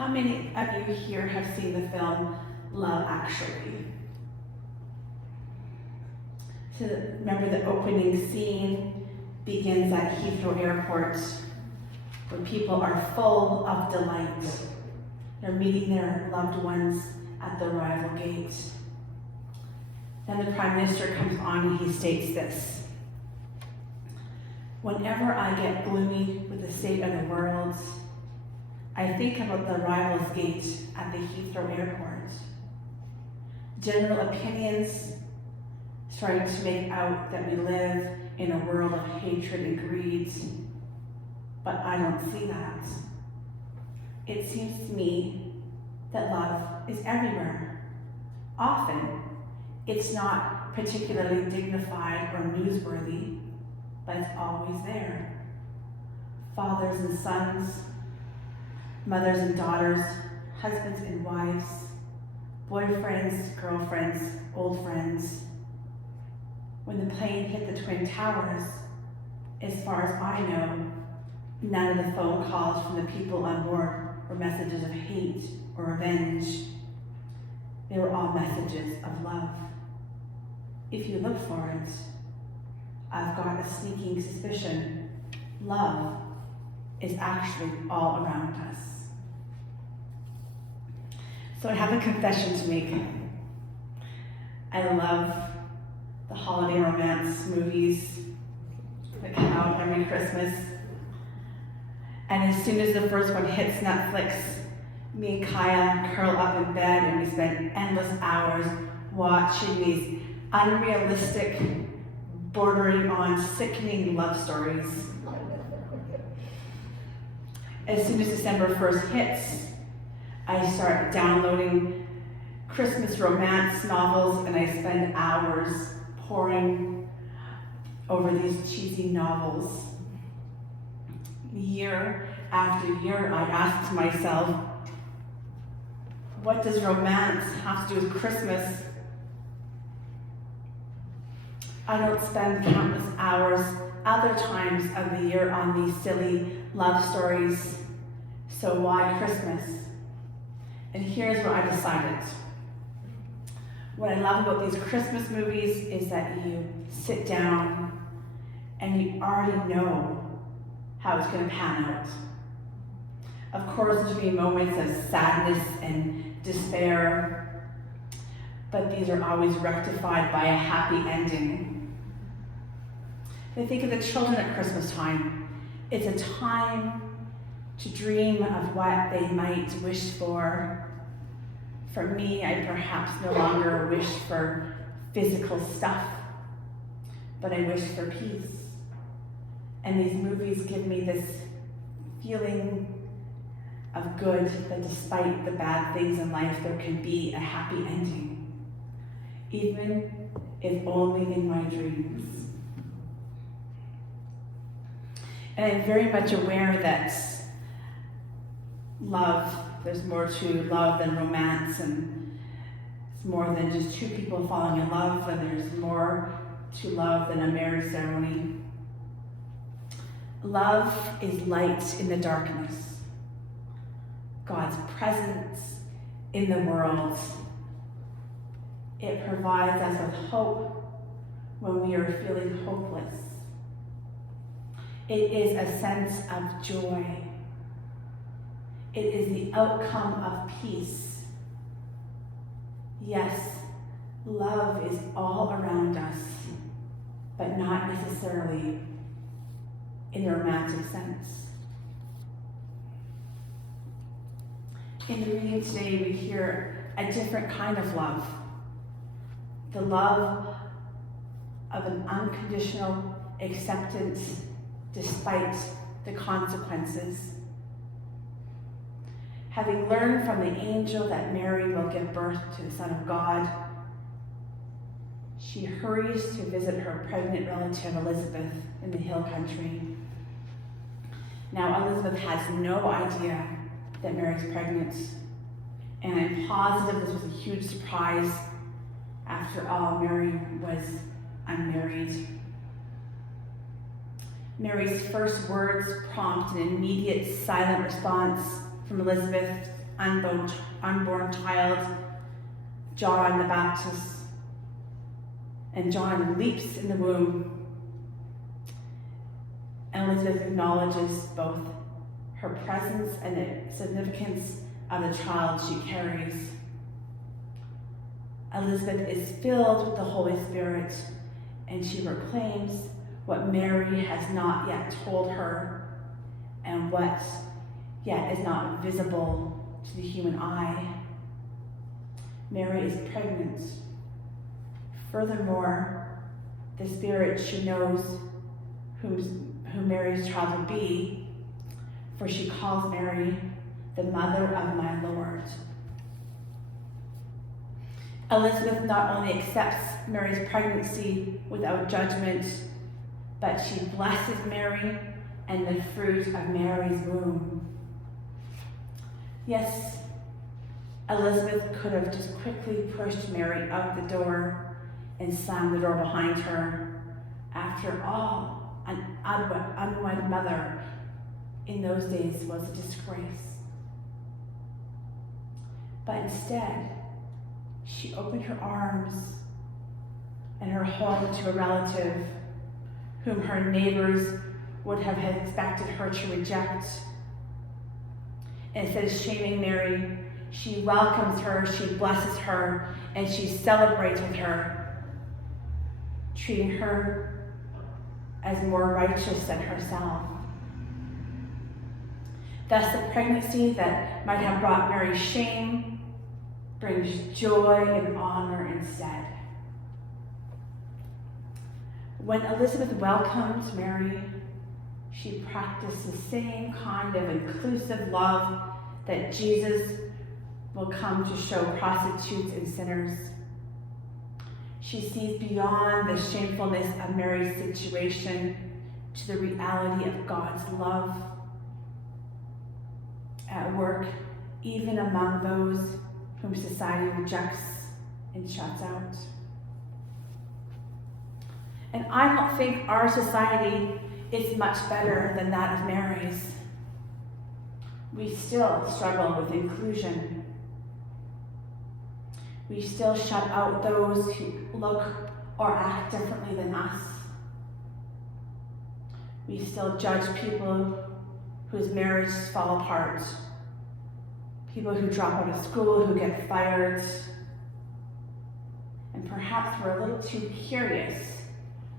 How many of you here have seen the film Love Actually? So remember, the opening scene begins at Heathrow Airport, where people are full of delight. They're meeting their loved ones at the arrival gate. Then the Prime Minister comes on and he states this: "Whenever I get gloomy with the state of the world, I think about the arrivals gate at the Heathrow Airport. General opinions starting to make out that we live in a world of hatred and greed, but I don't see that. It seems to me that love is everywhere. Often, it's not particularly dignified or newsworthy, but it's always there. Fathers and sons, mothers and daughters, husbands and wives, boyfriends, girlfriends, old friends. When the plane hit the Twin Towers, as far as I know, none of the phone calls from the people on board were messages of hate or revenge. They were all messages of love. If you look for it, I've got a sneaking suspicion love is actually all around us." So I have a confession to make. I love the holiday romance movies that come out every Christmas. And as soon as the first one hits Netflix, me and Kaya curl up in bed and we spend endless hours watching these unrealistic, bordering on sickening love stories. As soon as December 1st hits, I start downloading Christmas romance novels and I spend hours poring over these cheesy novels. Year after year, I ask myself, what does romance have to do with Christmas? I don't spend countless hours other times of the year on these silly love stories, so why Christmas? And here's what I decided. What I love about these Christmas movies is that you sit down and you already know how it's going to pan out. Of course, there's going to be moments of sadness and despair, but these are always rectified by a happy ending. I think of the children at Christmas time. It's a time to dream of what they might wish for. For me, I perhaps no longer wish for physical stuff, but I wish for peace. And these movies give me this feeling of good, that despite the bad things in life, there can be a happy ending, even if only in my dreams. And I'm very much aware that love, there's more to love than romance, and it's more than just two people falling in love, and there's more to love than a marriage ceremony. Love is light in the darkness, God's presence in the world. It provides us with hope when we are feeling hopeless. It is a sense of joy. It is the outcome of peace. Yes, love is all around us, but not necessarily in the romantic sense. In the reading today, we hear a different kind of love. The love of an unconditional acceptance despite the consequences. Having learned from the angel that Mary will give birth to the Son of God, she hurries to visit her pregnant relative Elizabeth in the hill country. Now, Elizabeth has no idea that Mary's pregnant, and I'm positive this was a huge surprise. After all, Mary was unmarried. Mary's first words prompt an immediate silent response from Elizabeth. unborn child, John the Baptist. And John leaps in the womb. And Elizabeth acknowledges both her presence and the significance of the child she carries. Elizabeth is filled with the Holy Spirit, and she proclaims what Mary has not yet told her, and what yet is not visible to the human eye. Mary is pregnant. Furthermore, the Spirit, she knows who Mary's child will be, for she calls Mary the mother of my Lord. Elizabeth not only accepts Mary's pregnancy without judgment, but she blesses Mary and the fruit of Mary's womb. Yes, Elizabeth could have just quickly pushed Mary out the door and slammed the door behind her. After all, an unwed mother in those days was a disgrace. But instead, she opened her arms and her home to a relative whom her neighbors would have expected her to reject. Instead of shaming Mary, she welcomes her, she blesses her, and she celebrates with her, treating her as more righteous than herself. Thus, the pregnancy that might have brought Mary shame brings joy and honor instead. When Elizabeth welcomed Mary, she practiced the same kind of inclusive love that Jesus will come to show prostitutes and sinners. She sees beyond the shamefulness of Mary's situation to the reality of God's love at work, even among those whom society rejects and shuts out. And I don't think our society is much better than that of Mary's. We still struggle with inclusion. We still shut out those who look or act differently than us. We still judge people whose marriages fall apart, people who drop out of school, who get fired, and perhaps we're a little too curious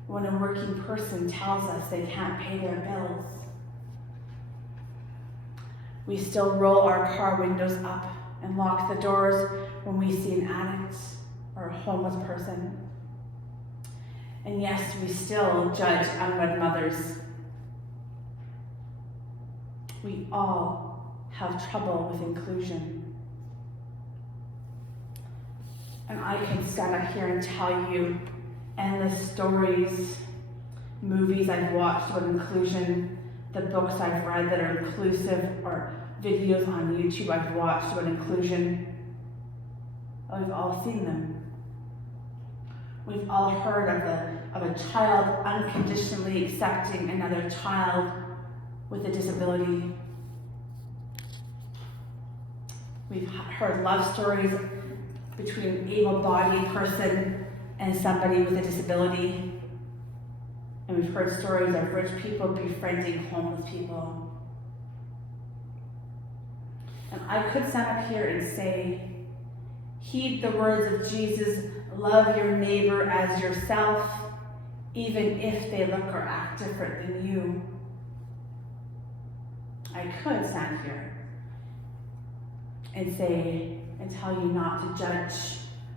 when a working person tells us they can't pay their bills. We still roll our car windows up and lock the doors when we see an addict or a homeless person. And yes, we still judge unwed mothers. We all have trouble with inclusion. And I can stand up here and tell you endless stories, movies I've watched about inclusion, the books I've read that are inclusive, or videos on YouTube I've watched about inclusion. We've all seen them. We've all heard of a child unconditionally accepting another child with a disability. We've heard love stories between an able-bodied person and somebody with a disability. And we've heard stories of rich people befriending homeless people. And I could stand up here and say, heed the words of Jesus, love your neighbor as yourself, even if they look or act different than you. I could stand here and say, and tell you not to judge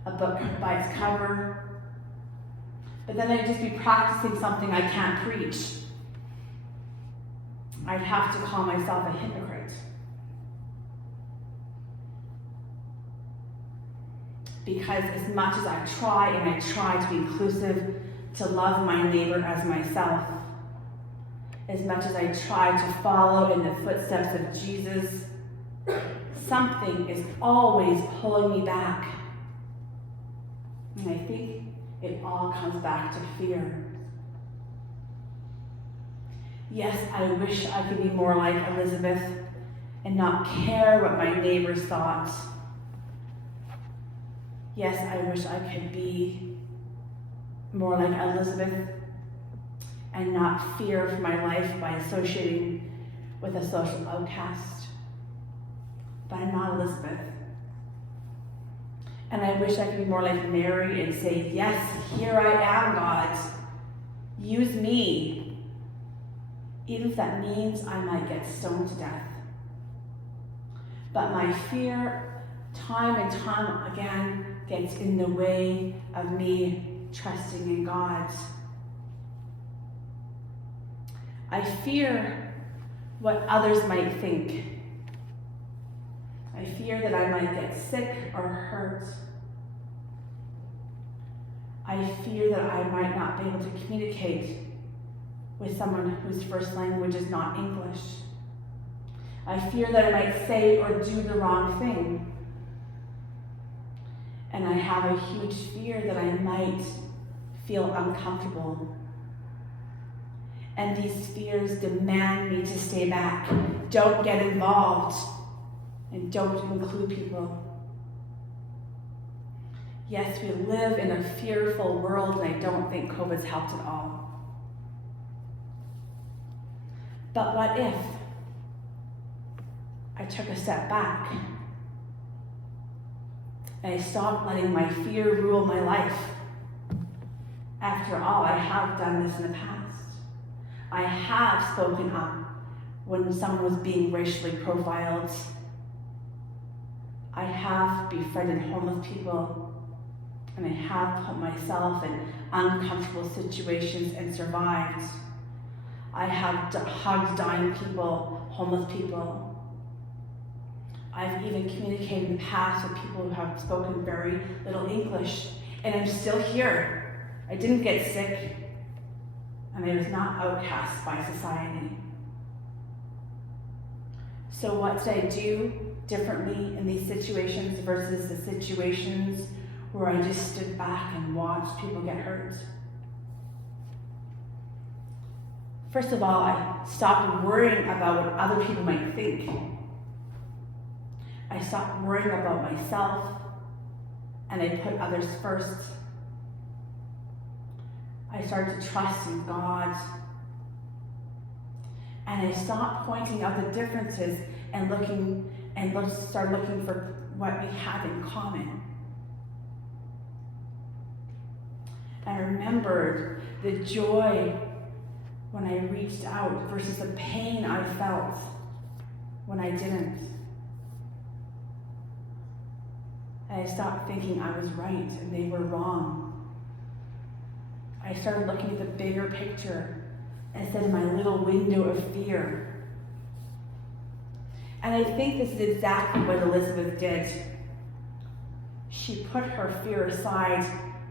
a book by its cover, but then I'd just be practicing something I can't preach. I'd have to call myself a hypocrite. Because as much as I try to be inclusive, to love my neighbor as myself, as much as I try to follow in the footsteps of Jesus, something is always pulling me back. And I think it all comes back to fear. Yes, I wish I could be more like Elizabeth and not care what my neighbors thought. Yes, I wish I could be more like Elizabeth and not fear for my life by associating with a social outcast. But I'm not Elizabeth. And I wish I could be more like Mary and say, yes, here I am, God. Use me. Even if that means I might get stoned to death. But my fear, time and time again, gets in the way of me trusting in God. I fear what others might think. I fear that I might get sick or hurt. I fear that I might not be able to communicate with someone whose first language is not English. I fear that I might say or do the wrong thing. And I have a huge fear that I might feel uncomfortable. And these fears demand me to stay back. Don't get involved. And don't include people. Yes, we live in a fearful world, and I don't think COVID's helped at all. But what if I took a step back and I stopped letting my fear rule my life? After all, I have done this in the past. I have spoken up when someone was being racially profiled. I have befriended homeless people, and I have put myself in uncomfortable situations and survived. I have hugged dying people, homeless people. I've even communicated in the past with people who have spoken very little English, and I'm still here. I didn't get sick, and I was not outcast by society. So what did I do differently in these situations versus the situations where I just stood back and watched people get hurt? First of all, I stopped worrying about what other people might think. I stopped worrying about myself, and I put others first. I started to trust in God. And I stopped pointing out the differences and started looking for what we have in common. I remembered the joy when I reached out versus the pain I felt when I didn't. And I stopped thinking I was right and they were wrong. I started looking at the bigger picture instead of my little window of fear. And I think this is exactly what Elizabeth did. She put her fear aside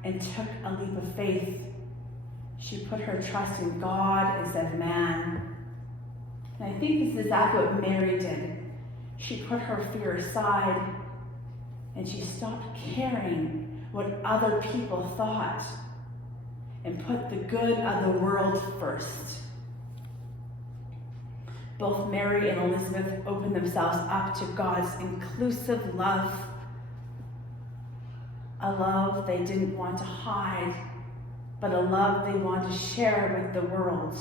and took a leap of faith. She put her trust in God instead of man. And I think this is exactly what Mary did. She put her fear aside and she stopped caring what other people thought and put the good of the world first. Both Mary and Elizabeth opened themselves up to God's inclusive love, a love they didn't want to hide, but a love they want to share with the world.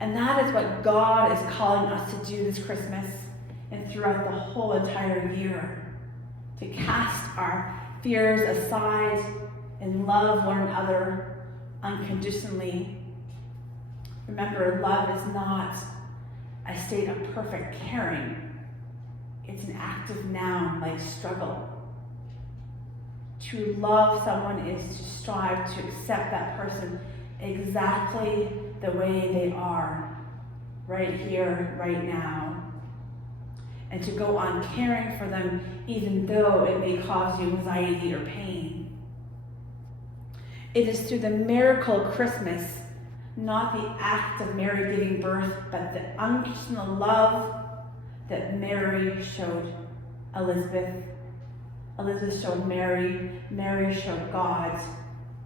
And that is what God is calling us to do this Christmas and throughout the whole entire year, to cast our fears aside and love one another unconditionally. Remember, love is not a state of perfect caring. It's an active noun like struggle. To love someone is to strive to accept that person exactly the way they are, right here, right now. And to go on caring for them even though it may cause you anxiety or pain. It is through the miracle of Christmas, not the act of Mary giving birth, but the unconditional love that Mary showed Elizabeth. Elizabeth showed Mary, Mary showed God,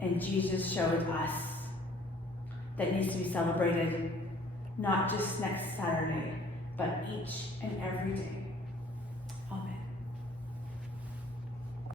and Jesus showed us. That needs to be celebrated, not just next Saturday, but each and every day.